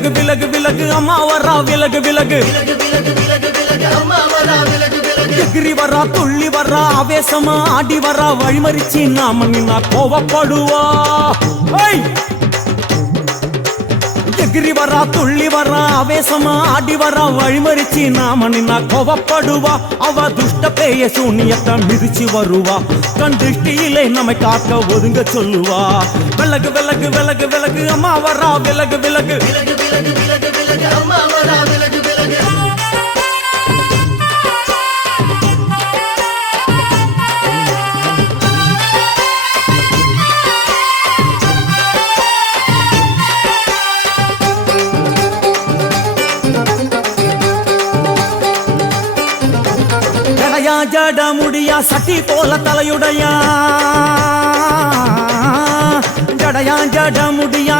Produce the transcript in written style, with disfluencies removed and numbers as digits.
விலகு விலகு விலகு அம்மா வரா விலகு விலகு எகிரி வரா துள்ளி வரா ஆவேசமா ஆடி வரா வழிமறிச்சு நாம நின்னா கோவப்படுவா எகிரி வரா துள்ளி வரா ஆவேசமா ஆடி வரா வழிமறிச்சு நாம நின்னா கோவப்படுவா அவ துஷ்ட பேய சூனியத்தை மிதிச்சு வருவா கண் திருஷ்டியிலே நம்மை காக்க ஒதுங்க சொல்லுவா விலகு விலகு விலகு விலகு அம்மா வரா விலகு விலகு அம்மா வரா விலகு விலகு ஜட முடியா சட்டி போல தலையுடையா ஜடையா ஜட முடியா